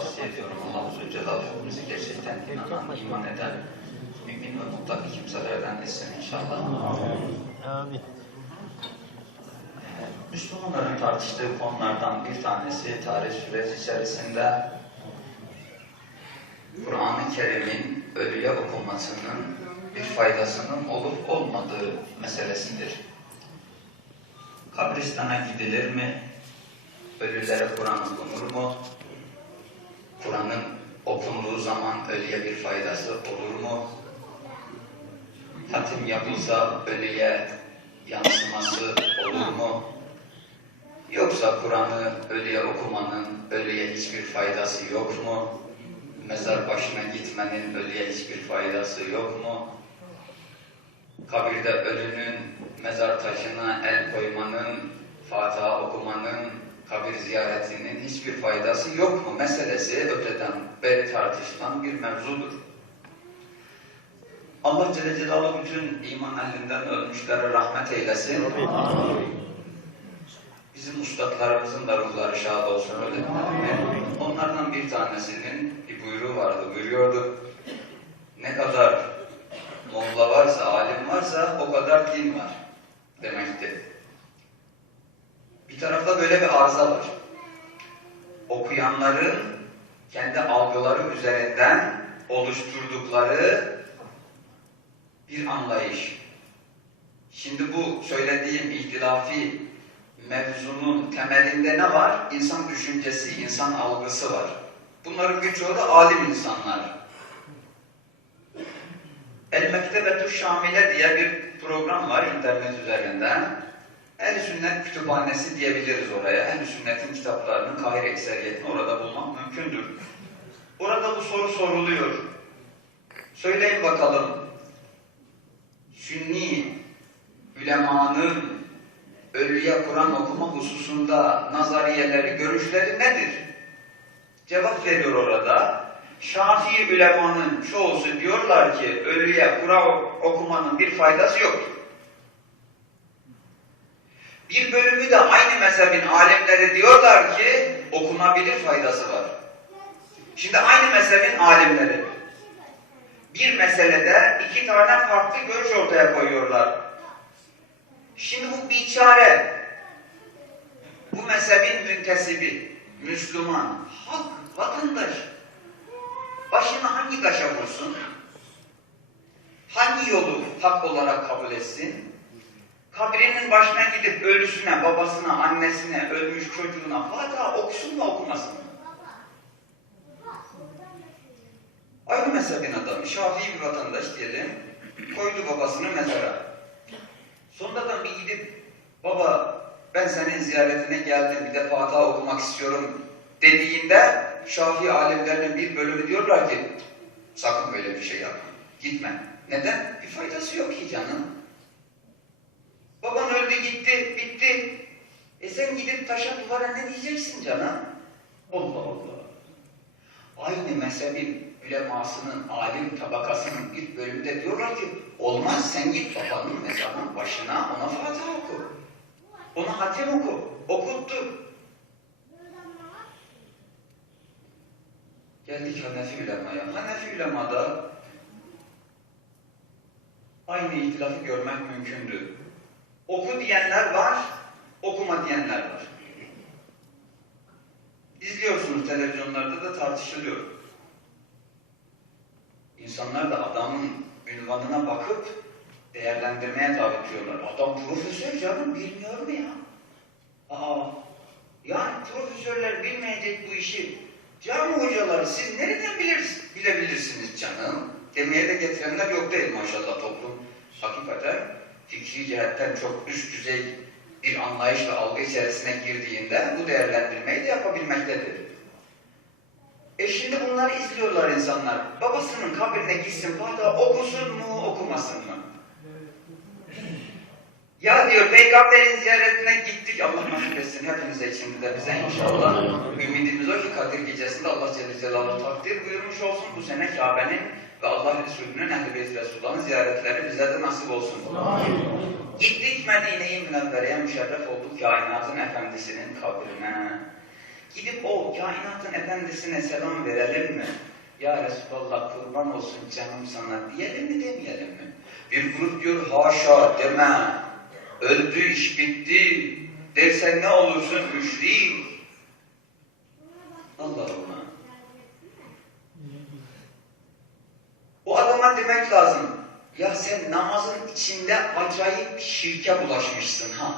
tavsiye ediyorum. Allah ve Celle hepimizi gerçekten inanan, iman eden, mümin ve mutlak kimselerden etsin inşallah. Amin. Müslümanların tartıştığı konulardan bir tanesi tarih süreci içerisinde Kur'an-ı Kerim'in ölüye okunmasının bir faydasının olup olmadığı meselesidir. Kabristana gidilir mi? Ölülere Kur'an okunur mu? Kur'an'ın okunduğu zaman ölüye bir faydası olur mu? Hatim yapılsa ölüye yansıması olur mu? Yoksa Kur'an'ı ölüye okumanın ölüye hiçbir faydası yok mu? Mezar başına gitmenin ölüye hiçbir faydası yok mu? Kabirde ölünün mezar taşına el koymanın, Fatiha okumanın, kabir ziyaretinin hiçbir faydası yok mu? Meselesi öteden beri tartışılan bir mevzudur. Allah Celle Celaluhu bütün iman ehlinden ölmüşlere rahmet eylesin. Bizim ustalarımızın da ruhları şad olsun öyle. Onlardan bir tanesinin bir buyruğu vardı, buyuruyordu. Ne kadar molla varsa, alim varsa o kadar din var demekti. Bir tarafta böyle bir arıza var. Okuyanların kendi algıları üzerinden oluşturdukları bir anlayış. Şimdi bu söylediğim ihtilafi mevzunun temelinde ne var? İnsan düşüncesi, insan algısı var. Bunların birçoğu da alim insanlar. El Mektebetü Şamile diye bir program var internet üzerinden. El Sünnet Kütüphanesi diyebiliriz oraya. El Sünnet'in kitaplarının Kahire ekseriyetini orada bulmak mümkündür. Orada bu soru soruluyor. Söyleyin bakalım. Sünni ülemanın ölüye Kur'an okuma hususunda nazariyeleri, görüşleri nedir? Cevap veriyor orada. Şafii ülemanın çoğusu diyorlar ki ölüye Kur'an okumanın bir faydası yoktur. Bir bölümü de aynı mezhebin alimleri diyorlar ki okunabilir faydası var. Şimdi aynı mezhebin alimleri bir meselede iki tane farklı görüş ortaya koyuyorlar. Şimdi bu biçare, bu mezhebin müntesibi, Müslüman, halk, vatandaş, başına hangi taşa vursun? Hangi yolu hak olarak kabul etsin? Kabrinin başına gidip ölüsüne, babasına, annesine, ölmüş çocuğuna Fatiha okusun mu okumasın mı? Aynı mezhebin adamı, Şafii bir vatandaş diyelim, koydu babasını mezara. Sonradan bir gidip baba ben senin ziyaretine geldim bir de Fatiha okumak istiyorum dediğinde Şafii alimlerinin bir bölümü diyorlar ki sakın böyle bir şey yapma. Gitme. Neden? Bir faydası yok ki canım. Baban öldü gitti, bitti. E sen gidip taşa duvara ne diyeceksin canım? Allah Allah. Aynı mezhebin ülemasının, alim tabakasının bir bölümünde diyorlar ki olmaz sen git babanın mezarının başına ona Fatiha oku. Ona hatim oku. Okuttur. Geldik Hanefi ulemaya. Hanefi ulemada aynı ihtilafı görmek mümkündü. Oku diyenler var, okuma diyenler var. İzliyorsunuz televizyonlarda da tartışılıyor. İnsanlar da adamın ünvanına bakıp değerlendirmeye tabi tutuyorlar. Adam profesör canım bilmiyor mu ya? Aa, yani profesörler bilmeyecek bu işi. Cami hocaları siz nereden bilir, bilebilirsiniz canım? Demeye de getirenler yok değil maşallah toplum. Hakikaten fikri cihetten çok üst düzey bir anlayış ve algı içerisine girdiğinde bu değerlendirmeyi de yapabilmektedir. E şimdi bunları izliyorlar insanlar. Babasının kabrine gitsin, Fatiha okusun mu, okumasın mı? Ya diyor, peygamberin ziyaretine gittik. Allah nasip etsin hepimize de bize inşallah. Ümidimiz o ki Kadir gecesinde Allah Celle Celaluhu takdir buyurmuş olsun. Bu sene Kabe'nin ve Allah Resulü'nün Ehl-i Beyt Resulullah'ın ziyaretleri bize de nasip olsun. Gittik Medine-i Münevvere'ye müşerref olduk kainatın efendisinin kabrine. Gidip o kainatın efendisine selam verelim mi? Ya Resulallah kurban olsun canım sana diyelim mi demeyelim mi? Bir grup diyor haşa deme. Öldü iş bitti. Dersen ne olursun müşrik. Allah Allah. O adama demek lazım. Ya sen namazın içinde acayip şirke bulaşmışsın ha.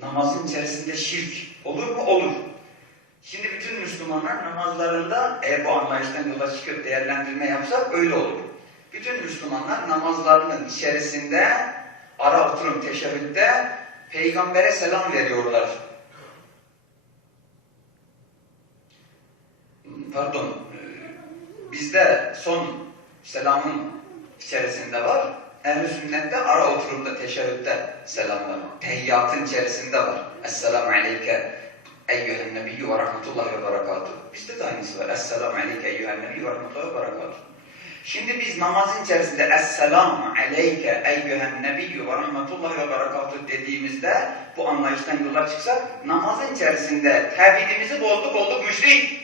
Namazın içerisinde şirk olur mu? Olur. Şimdi bütün Müslümanlar namazlarında eğer bu anlayıştan yola çıkıp değerlendirme yapsak öyle olur. Bütün Müslümanlar namazlarının içerisinde ara oturum teşebbütte peygambere selam veriyorlar. Pardon, e, bizde son selamın içerisinde var. Ehl-i sünnette ara oturumda teşebbütte selam var. Tehiyyatın içerisinde var. Esselamu aleyke eyyühen nebiyyü ve rahmetullahi ve berekatuhu. Bizde de aynısı var. Esselamu aleyke eyyühen nebiyyü ve rahmetullahi ve berekatuhu. Şimdi biz namazın içerisinde Esselamu aleyke eyyühen nebiyyü ve rahmetullahi ve berekatuhu dediğimizde bu anlayıştan yola çıksak namazın içerisinde tevhidimizi bozduk olduk müşrik.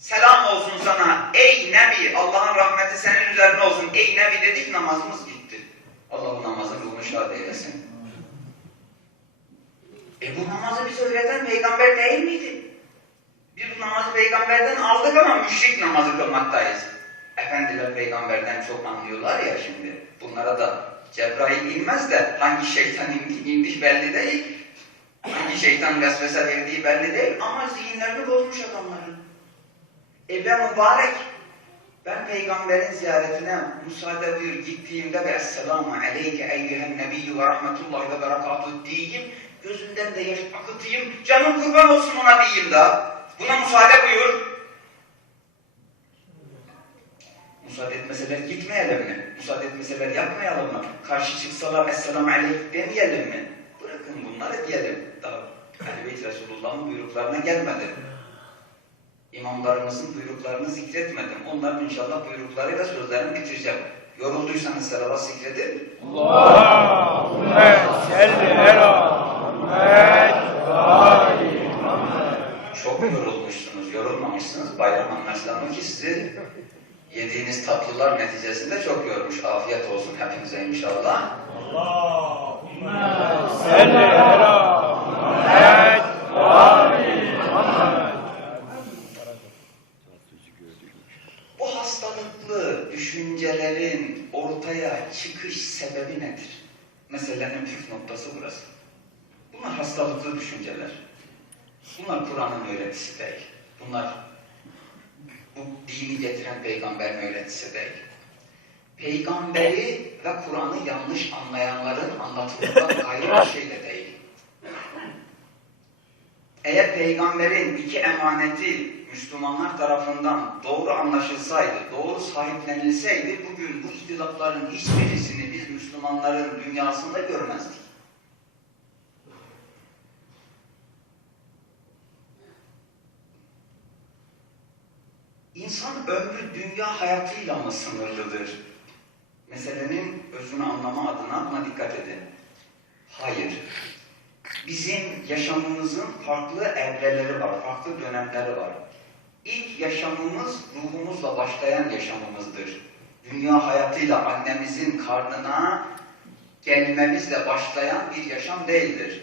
Selam olsun sana ey Nebi Allah'ın rahmeti senin üzerine olsun ey Nebi dedik namazımız gitti. Allah bu namazın ruhunu şad eylesin. E bu namazı bize öğreten peygamber değil miydi? Biz bu namazı peygamberden aldık ama müşrik namazı kılmaktayız. Efendiler peygamberden çok anlıyorlar ya şimdi. Bunlara da Cebrail inmez de hangi şeytan indi, indi belli değil. Hangi şeytan vesvese verdiği belli değil ama zihinlerini bozmuş adamların. E ben mübarek, ben peygamberin ziyaretine müsaade buyur gittiğimde ve Esselamu aleyke eyyühen nebiyyü ve rahmetullahi ve berekatuhu diyeyim, gözümden de yaş akıtayım, canım kurban olsun ona diyeyim da. Buna müsaade buyur. Müsaade etmeseler gitmeyelim mi? Müsaade etmeseler yapmayalım mı? Karşı çıksalar Esselamu aleyk demeyelim mi? Bırakın bunları diyelim. Daha Ali Beyt Resulullah'ın buyruklarına gelmedi. İmamlarımızın buyruklarını zikretmedim. Onların inşallah buyrukları ve sözlerini bitireceğim. Yorulduysanız selavat zikredin. Allahümme salli ala Çok yorulmuşsunuz, yorulmamışsınız. Bayram anlaşılan ki sizi yediğiniz tatlılar neticesinde çok yormuş. Afiyet olsun hepinize inşallah. salli ala Muhammed ve ali Muhammed. Bu hastalıklı düşüncelerin ortaya çıkış sebebi nedir? Meselenin püf noktası burası. Bunlar hastalıklı düşünceler. Bunlar Kur'an'ın öğretisi değil. Bunlar bu dini getiren peygamberin öğretisi değil. Peygamberi ve Kur'an'ı yanlış anlayanların anlatımından ayrı bir şey de değil. Eğer peygamberin iki emaneti Müslümanlar tarafından doğru anlaşılsaydı, doğru sahiplenilseydi bugün bu ihtilafların hiçbirisini biz Müslümanların dünyasında görmezdik. İnsan ömrü dünya hayatıyla mı sınırlıdır? Meselenin özünü anlama adına buna dikkat edin. Hayır. Bizim yaşamımızın farklı evreleri var, farklı dönemleri var. Yaşamımız ruhumuzla başlayan yaşamımızdır. Dünya hayatıyla annemizin karnına gelmemizle başlayan bir yaşam değildir.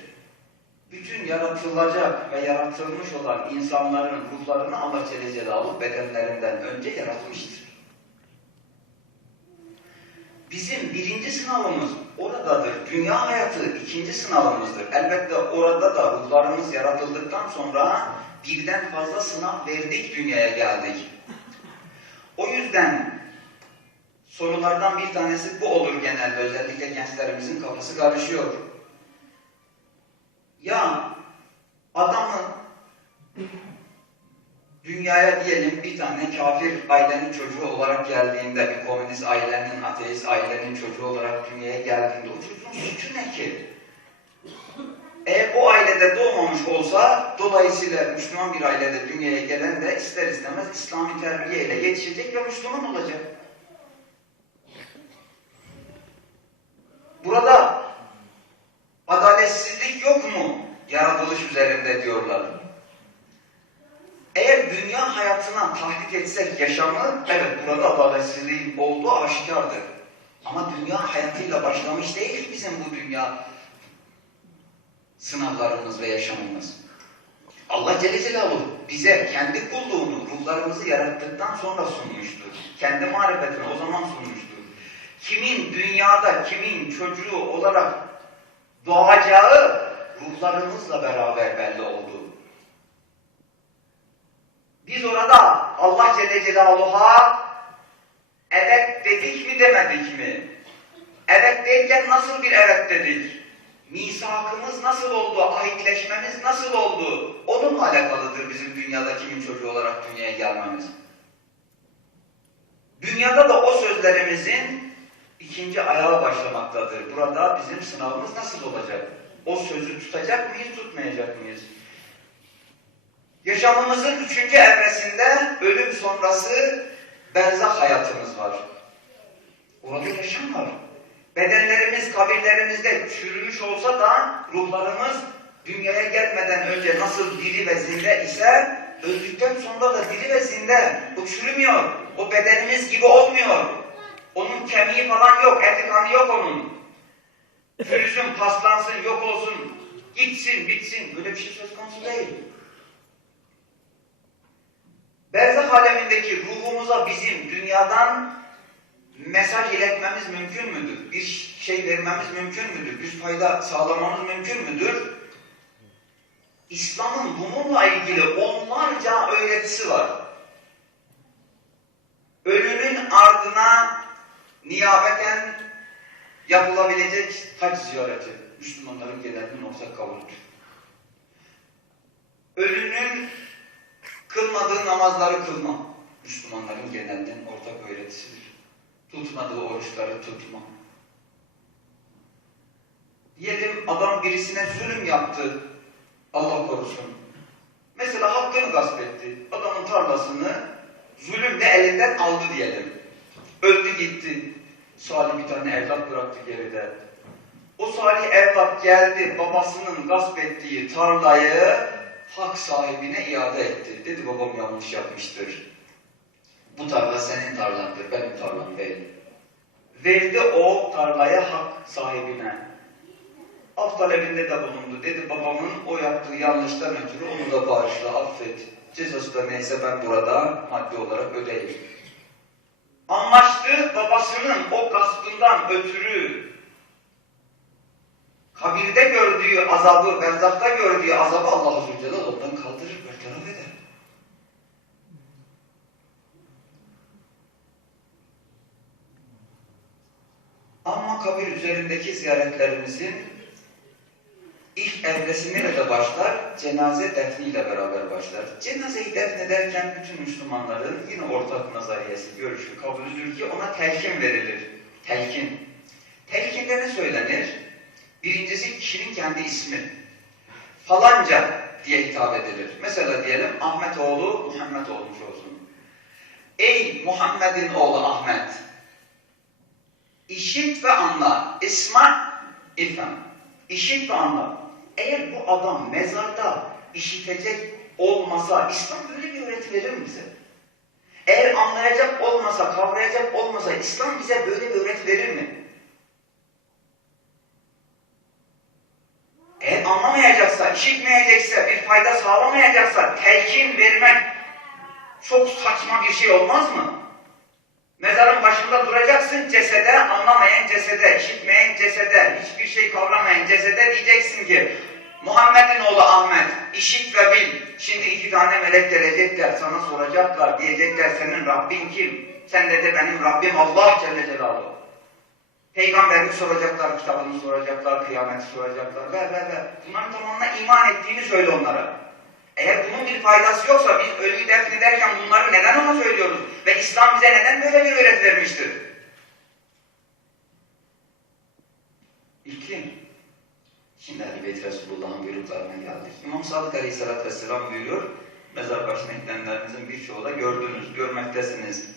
Bütün yaratılacak ve yaratılmış olan insanların ruhlarını Allah Celle Celaluhu bedenlerinden önce yaratmıştır. Bizim birinci sınavımız oradadır. Dünya hayatı ikinci sınavımızdır. Elbette orada da ruhlarımız yaratıldıktan sonra birden fazla sınav verdik dünyaya geldik. O yüzden sorulardan bir tanesi bu olur genelde. Özellikle gençlerimizin kafası karışıyor. Ya adamı dünyaya diyelim bir tane kafir ailenin çocuğu olarak geldiğinde, bir komünist ailenin, ateist ailenin çocuğu olarak dünyaya geldiğinde o çocuğun suçu ne ki? Eğer o ailede doğmamış olsa, dolayısıyla Müslüman bir ailede dünyaya gelen de ister istemez İslami terbiyeyle yetişecek ve Müslüman olacak. Burada adaletsizlik yok mu? yaratılış üzerinde diyorlar. Eğer dünya hayatına tahrik etsek yaşamı, evet burada adaletsizliğin olduğu aşikardır. Ama dünya hayatıyla başlamış değil bizim bu dünya sınavlarımız ve yaşamımız. Allah Celle Celaluhu bize kendi kulluğunu, ruhlarımızı yarattıktan sonra sunmuştur. Kendi marifetini o zaman sunmuştur. Kimin dünyada, kimin çocuğu olarak doğacağı ruhlarımızla beraber belli oldu. Biz orada Allah Celle Celaluhu'ya evet dedik mi demedik mi? Evet derken nasıl bir evet dedik? Misakımız nasıl oldu? Ahitleşmemiz nasıl oldu? Onunla alakalıdır bizim dünyada kimin çocuğu olarak dünyaya gelmemiz. Dünyada da o sözlerimizin ikinci ayağı başlamaktadır. Burada bizim sınavımız nasıl olacak? O sözü tutacak mıyız, tutmayacak mıyız? Yaşamımızın üçüncü evresinde ölüm sonrası berzah hayatımız var. Orada yaşam var. Bedenlerimiz kabirlerimizde çürümüş olsa da ruhlarımız dünyaya gelmeden önce nasıl diri ve zinde ise öldükten sonra da diri ve zinde. O çürümüyor. O bedenimiz gibi olmuyor. Onun kemiği falan yok, eti kanı yok onun. Çürüsün, paslansın, yok olsun, gitsin, bitsin. Böyle bir şey söz konusu değil. Berzah alemindeki ruhumuza bizim dünyadan iletmemiz mümkün müdür? Bir şey vermemiz mümkün müdür? Bir fayda sağlamamız mümkün müdür? İslam'ın bununla ilgili onlarca öğretisi var. Ölünün ardına niyabeten yapılabilecek hac ziyareti Müslümanların genelinin ortak kabulüdür. Ölünün kılmadığı namazları kılma Müslümanların genelinin ortak öğretisidir. Tutmadığı oruçları tutma. Diyelim adam birisine zulüm yaptı. Allah korusun. Mesela hakkını gasp etti. Adamın tarlasını zulümle elinden aldı diyelim. Öldü gitti. Salih bir tane evlat bıraktı geride. O salih evlat geldi babasının gasp ettiği tarlayı hak sahibine iade etti. Dedi babam yanlış yapmıştır. Bu tarla senin tarlandır, benim tarlam değil. Verdi o tarlaya hak sahibine. Af talebinde de bulundu. Dedi babamın o yaptığı yanlıştan ötürü onu da bağışla, affet. Cezası da neyse ben burada maddi olarak ödeyeyim. Anlaştı babasının o gaspından ötürü kabirde gördüğü azabı, berzakta gördüğü azabı Allah Zülcelal ondan kaldırır, bertaraf eder. Kabir üzerindeki ziyaretlerimizin ilk evresinde de başlar, cenaze defniyle beraber başlar. Cenazeyi defnederken bütün Müslümanların yine ortak nazariyesi, görüşü, kabulüdür ki ona telkin verilir. Telkin. Telkinde ne söylenir? Birincisi kişinin kendi ismi. Falanca diye hitap edilir. Mesela diyelim Ahmet oğlu Muhammed olmuş olsun. Ey Muhammed'in oğlu Ahmet! İşit ve anla. İsma, ifhem. İşit ve anla. Eğer bu adam mezarda işitecek olmasa, İslam böyle bir öğreti verir mi bize? Eğer anlayacak olmasa, kavrayacak olmasa, İslam bize böyle bir öğreti verir mi? Eğer anlamayacaksa, işitmeyecekse, bir fayda sağlamayacaksa telkin vermek çok saçma bir şey olmaz mı? Mezarın başında duracaksın cesede, anlamayan cesede, işitmeyen cesede, hiçbir şey kavramayan cesede diyeceksin ki Muhammed'in oğlu Ahmet, işit ve bil. Şimdi iki tane melek gelecekler, sana soracaklar, diyecekler senin Rabbin kim? Sen de de benim Rabbim Allah Celle Celaluhu. Peygamberini soracaklar, kitabını soracaklar, kıyameti soracaklar ve ve ve. Bunların tamamına iman ettiğini söyle onlara. Eğer bunun bir faydası yoksa biz ölüyü defnederken bunları neden ona söylüyoruz? Ve İslam bize neden böyle bir öğret vermiştir? İki, şimdi Ali Beyt Resulullah'ın buyruklarına geldik. İmam Sadık Aleyhisselatü Vesselam buyuruyor, mezar başına gidenlerinizin birçoğu da gördünüz, görmektesiniz.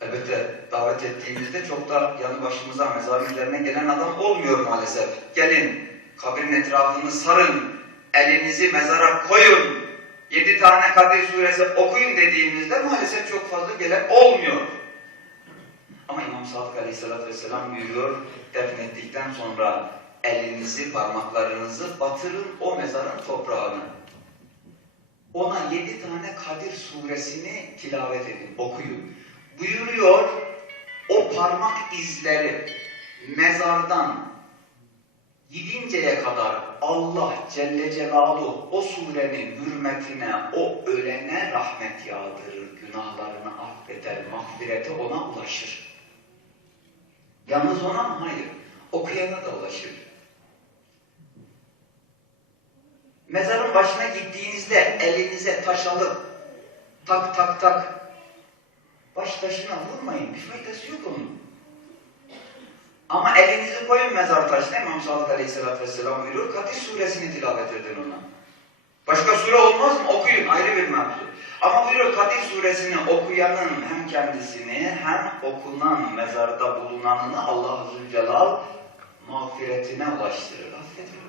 Elbette davet ettiğimizde çok da yanı başımıza mezarın üzerine gelen adam olmuyor maalesef. Gelin, kabrin etrafını sarın, elinizi mezara koyun, yedi tane Kadir suresi okuyun dediğimizde maalesef çok fazla gelen olmuyor. Ama İmam Sadık Aleyhisselatü Vesselam buyuruyor, defnettikten sonra elinizi, parmaklarınızı batırın o mezarın toprağını. Ona yedi tane Kadir suresini tilavet edin, okuyun. Buyuruyor, o parmak izleri mezardan gidinceye kadar Allah Celle Celaluhu o surenin hürmetine, o ölene rahmet yağdırır, günahlarını affeder, mağfirete ona ulaşır. Yalnız ona mı? Hayır. Okuyana da ulaşır. Mezarın başına gittiğinizde elinize taş alıp tak tak tak baş taşına vurmayın. Bir faydası yok onun. Ama elinizi koyun mezar taşına İmam Sadık Aleyhisselatü Vesselam buyuruyor. Kadir suresini tilavet edin ona. Başka sure olmaz mı? Okuyun ayrı bir mevzu. Ama buyuruyor Kadir suresini okuyanın hem kendisini hem okunan mezarda bulunanını Allah Azze Celal mağfiretine ulaştırır. Affeder.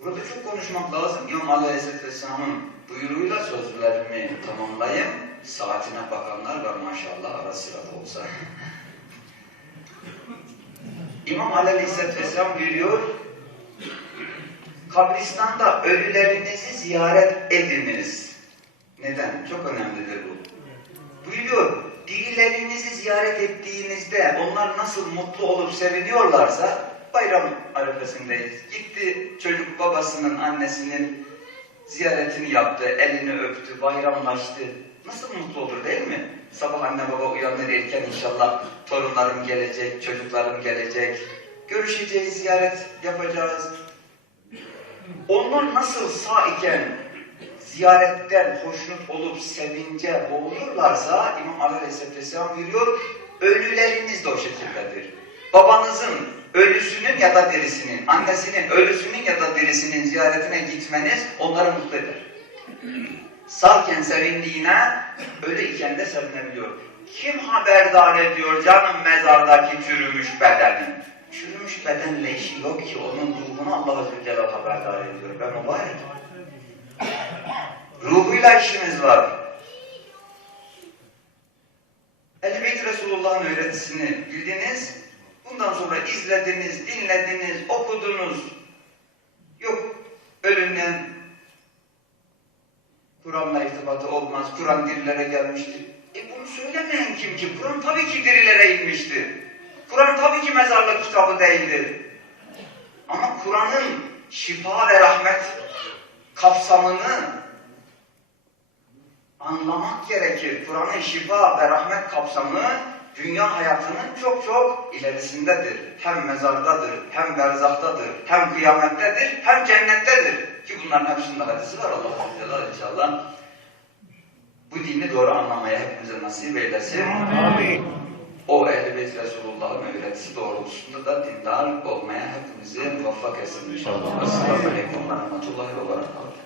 Burada çok konuşmak lazım. İmam Aleyhisselatü Vesselam'ın buyruğuyla sözlerimi tamamlayayım. Saatine bakanlar var maşallah ara sıra da olsa. İmam Aleyhisselatü Vesselam buyuruyor, kabristanda ölülerinizi ziyaret ediniz. Neden? Çok önemlidir bu. Buyuruyor, dirilerinizi ziyaret ettiğinizde onlar nasıl mutlu olup seviniyorlarsa bayram arifesindeyiz. Gitti çocuk babasının, annesinin ziyaretini yaptı, elini öptü, bayramlaştı. Nasıl mutlu olur değil mi? Sabah anne baba uyanır erken inşallah torunlarım gelecek, çocuklarım gelecek. Görüşeceğiz, ziyaret yapacağız. Onlar nasıl sağ iken ziyaretten hoşnut olup sevince boğulurlarsa İmam Ali Aleyhisselatü Vesselam buyuruyor, ölüleriniz de o şekildedir. Babanızın ölüsünün ya da dirisinin, annesinin ölüsünün ya da dirisinin ziyaretine gitmeniz onları mutlu eder. Sağken sevindiğine, ölüyken de sevinebiliyor. Kim haberdar ediyor canım mezardaki çürümüş bedenin? Çürümüş bedenle işi yok ki onun ruhunu Allah Azze ve Celle haberdar ediyor. Ben mübarek. Ruhuyla işimiz var. Ehl-i Beyt Resulullah'ın öğretisini bildiniz. Bundan sonra izlediniz, dinlediniz, okudunuz. Yok ölümden Kur'an'la irtibatı olmaz. Kur'an dirilere gelmiştir. E bunu söylemeyen kim ki? Kur'an tabii ki dirilere inmiştir. Kur'an tabii ki mezarlık kitabı değildir. Ama Kur'an'ın şifa ve rahmet kapsamını anlamak gerekir. Kur'an'ın şifa ve rahmet kapsamı dünya hayatının çok çok ilerisindedir. Hem mezardadır, hem berzahtadır, hem kıyamettedir, hem cennettedir. Ki bunların hepsinde hadisi var Allah Azze inşallah. Bu dini doğru anlamaya hepimize nasip eylesin. Amin. O Ehl-i Beyt Resulullah'ın öğretisi doğrultusunda da dindar olmaya hepimizi muvaffak etsin inşallah. Esselamu Aleyküm ve Rahmetullahi ve Berekatuhu.